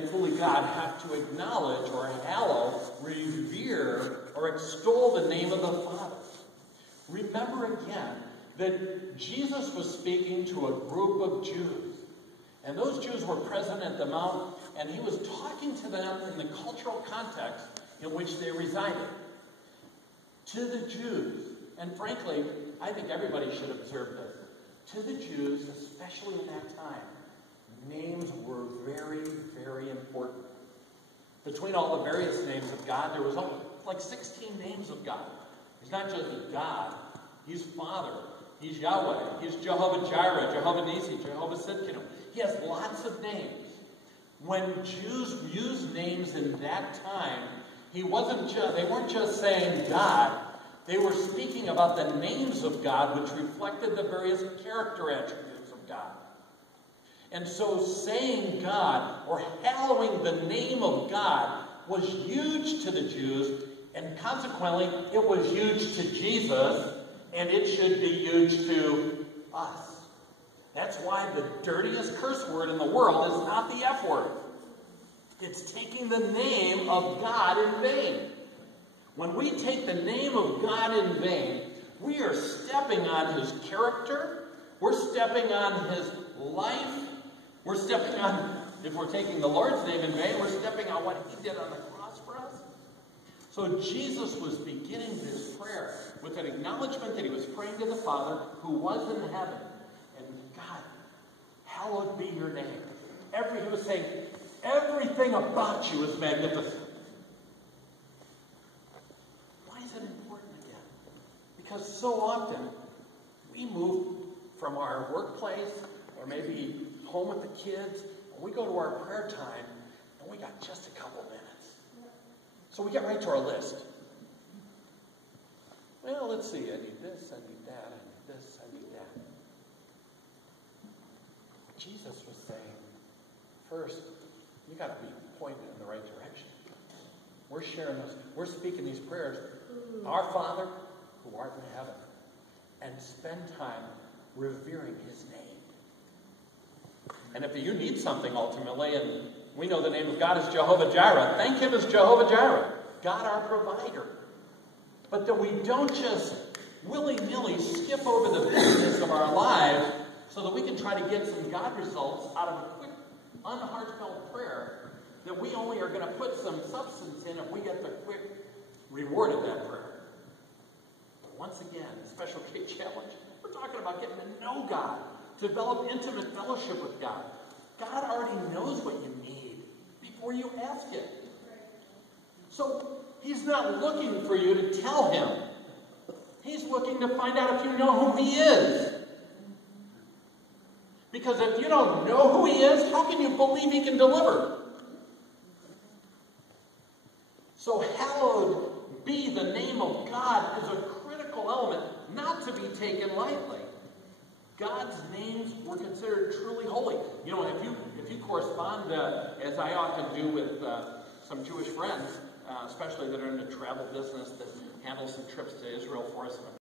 and fully God, have to acknowledge or hallow, revere, or extol the name of the Father. Remember again that Jesus was speaking to a group of Jews. And those Jews were present at the Mount, and he was talking to them in the cultural context in which they resided. To the Jews, and frankly, I think everybody should observe this. To the Jews, especially in that time, names were very, very important. Between all the various names of God, there was like 16 names of God. He's not just God, he's Father, he's Yahweh, he's Jehovah-Jireh, Jehovah-Nisi, Jehovah-Sidkenu. He has lots of names. When Jews used names in that time, they weren't just saying God. They were speaking about the names of God, which reflected the various character attributes of God. And so saying God, or hallowing the name of God, was huge to the Jews, and consequently, it was huge to Jesus, and it should be huge to us. That's why the dirtiest curse word in the world is not the F word. It's taking the name of God in vain. When we take the name of God in vain, we are stepping on his character, we're stepping on his life, we're stepping on, if we're taking the Lord's name in vain, we're stepping on what he did on the cross for us. So Jesus was beginning this prayer with an acknowledgement that he was praying to the Father who was in heaven. And God, hallowed be your name. He was saying, everything about you is magnificent. Why is it important again? Because so often we move from our workplace or maybe home with the kids, and we go to our prayer time, and we got just a couple minutes. So we get right to our list. Well, let's see. I need this, I need that, I need this, I need that. Jesus was saying, first, you got to be pointed in the right direction. We're sharing this. We're speaking these prayers. Our Father, who art in heaven, and spend time revering his name. And if you need something ultimately, and we know the name of God is Jehovah-Jireh, thank him as Jehovah-Jireh, God our provider. But that we don't just willy-nilly skip over the business of our lives so that we can try to get some God results out of a quick, unheartfelt prayer, that we only are going to put some substance in if we get the quick reward of that prayer. But once again, a Special K challenge, we're talking about getting to know God, develop intimate fellowship with God. God already knows what you need before you ask it. So he's not looking for you to tell him. He's looking to find out if you know who he is. Because if you don't know who he is, how can you believe he can deliver? So hallowed be the name of God is a critical element not to be taken lightly. God's names were considered truly holy. You know, if you correspond, as I often do with some Jewish friends, especially that are in the travel business that handle some trips to Israel for us in the